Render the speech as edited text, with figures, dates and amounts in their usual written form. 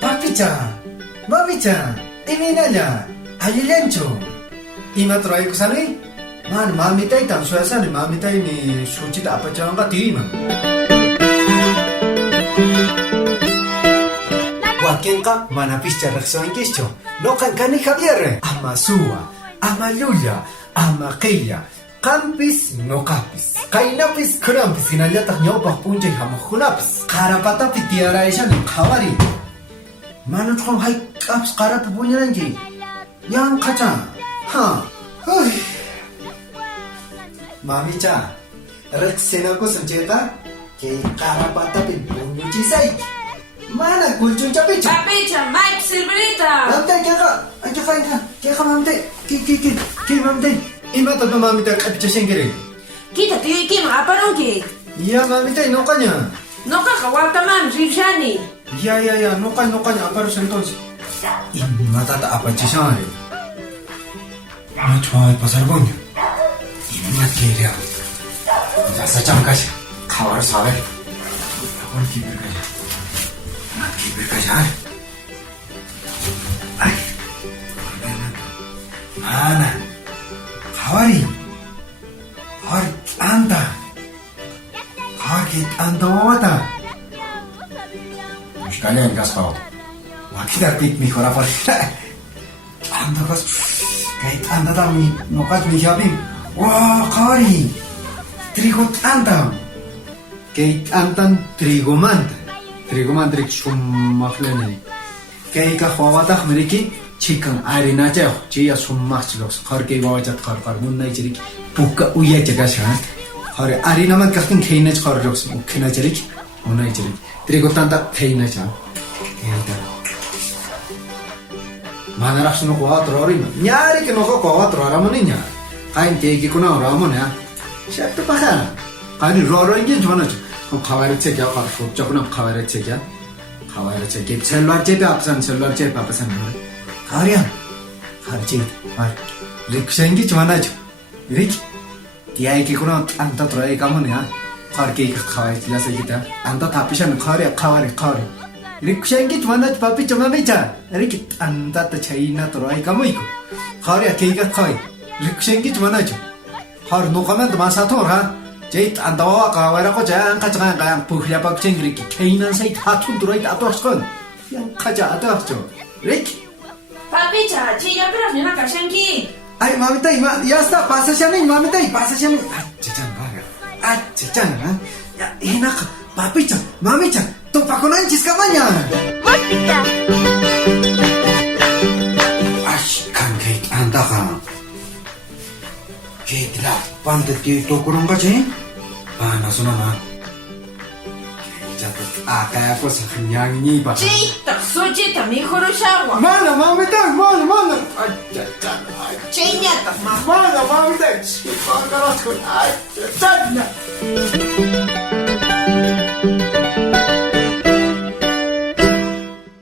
Papi-chan, mami-chan, ini nanya, ayah-yancho. Ima terai kusani? Man, mami tay tang suasana mami tay ni suci tak apa jangan kat diri man. Wakin ka manapis jarak soingkischo. No kan kani Javier. Ama sua, ama luya, ama keya. Kampis no kapis. Kainapis krampis hinalyatak nyopak punjay hama hunapis. Karapata pitiara isya ni kawari. Mana tukang hai kaps karap punya lagi. Yang kacang. Ha. Mami-chan, reksena ko sunceta ke karapata pin punya cisai. Mana kulcun capek? Papi-chan, Mike Silverita. Mamte, kaya mamte. Ki mamte. Ima to mamte kapcha sengere. Kita tiyo iki mga aparongki. Iya mamte no kanya. No kakawalta man, Rivshani. Ya, no kanya aparos entonces. Mata ta apa cisare. No chuay pasar boño. Ima kira. Ya sa chamkas. Kawar sabe. Akon kibir kaya. Kibir kaya. Ay. Mana? Kawari. Kawari anta. Kawari anta wata. Kalian gas kau. Wakita tik mi khora par. Anda gas. Kait anda tami nokas mi habim. Wah, kari. Trigo anda. Kait antan trigo manta. Trigo mantrik shummaklene. Kait ka khawata khmeriki chikan arina chao. Chia summachlos. Khar ke wajat khar munnai chirik. Puka uya jagasha. Khar arina man kaftin khainach khar joks ukhina chirik. Munnai chirik. Trigo tanta khaina cha. Mana raksu no kuat rori ma. Nyari ke no kuat rora maninya. Kain teki kuna ramo ya. Siapa tu pasal? Kain roro ini cuma tu. Kau kawai cek ya, kau foto kuna kawai cek ya. Kawai cek. Seluar cek apa pesan? Karian, cek. Riksha ini cuma tu. Rik. Dia iki kuna anta terai kamu ya. Kar ke kawai jelas kita. Anta tapi sana kawai. Riksha ini cuma tu papi cuma beca. Rik anta tu China terai kamu iku. Kari ke kawai. Riksha ini cuma tu. Har no kamen tu masa tu orang. Jadi anta awak kawai aku jangan kacang kayang puhya pak cengrik. China saya hatun terai atau skon. Yang kaca atau apa? Rik. Papi-chan, ciya beras ni nak kasengki. Ay, mami tay, ya está, pasa siya rin, mami tay, pasa siya rin. Chichan, ha? Ya, enak, papi-chan, mami-chan, tupak ko na yung chiska man yan. Mustika! Kan Kate, anda ka. Kate, pantat dito kurang ka, Jay? Naso naman. Kaya ko sa kanyang nipa. Cita, sucita, mi khurushawa. Mana, mami tay, mana. Chinyata, ma. Mana, mami tay, chikakarot ko. Chan na.